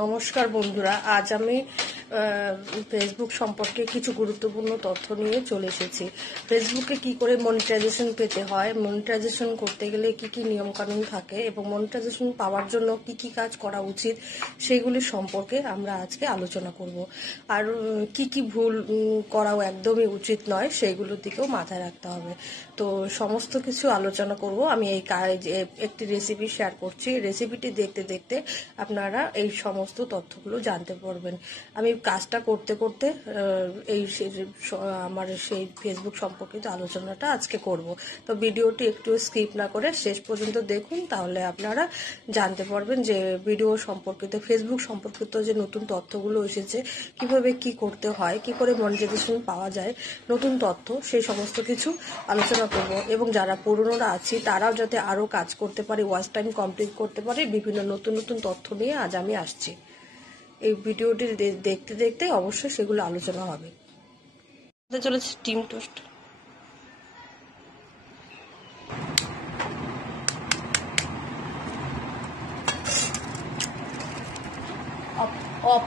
নমস্কার বন্ধুরা, আজ আমি ফেসবুক সম্পর্কে কিছু গুরুত্বপূর্ণ তথ্য নিয়ে চলে এসেছি। ফেসবুকে কি করে মনিটাইজেশন পেতে হয়, মনিটাইজেশন করতে গেলে কি কি নিয়মকানুন থাকে এবং মনিটাইজেশন পাওয়ার জন্য কি কি কাজ করা উচিত সেইগুলি সম্পর্কে আমরা আজকে আলোচনা করব। আর কি কি ভুল করাও একদমই উচিত নয় সেইগুলোর দিকেও মাথায় রাখতে হবে। তো সমস্ত কিছু আলোচনা করব। আমি এই একটি রেসিপি শেয়ার করছি। রেসিপিটি দেখতে দেখতে আপনারা এই সমস্ত তথ্যগুলো জানতে পারবেন। আমি কাজটা করতে করতে আমার সেই ফেসবুক সম্পর্কিত আলোচনাটা আজকে করব। তো ভিডিওটি একটু স্কিপ না করে শেষ পর্যন্ত দেখুন, তাহলে আপনারা জানতে পারবেন যে ভিডিও সম্পর্কিত ফেসবুক সম্পর্কিত যে নতুন তথ্যগুলো এসেছে, কিভাবে কি করতে হয়, কি করে মনিটাইজেশন পাওয়া যায়, নতুন তথ্য সেই সমস্ত কিছু আলোচনা করব। এবং যারা পুরনোরা আছি তারাও যাতে আরও কাজ করতে পারে, ওয়াচ টাইম কমপ্লিট করতে পারে, বিভিন্ন নতুন নতুন তথ্য নিয়ে আজ আমি আসছি। এই ভিডিওটি দেখতে দেখতে অবশ্যই সেগুলো আলোচনা হবে। চলেছে ডিম টোস্ট। অফ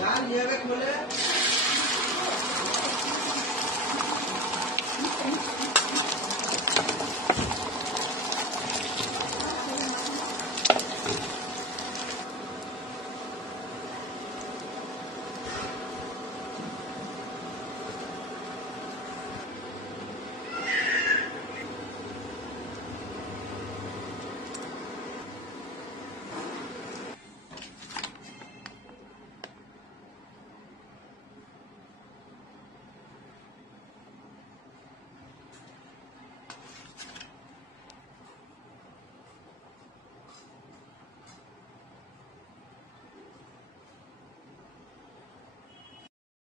यार ये खोले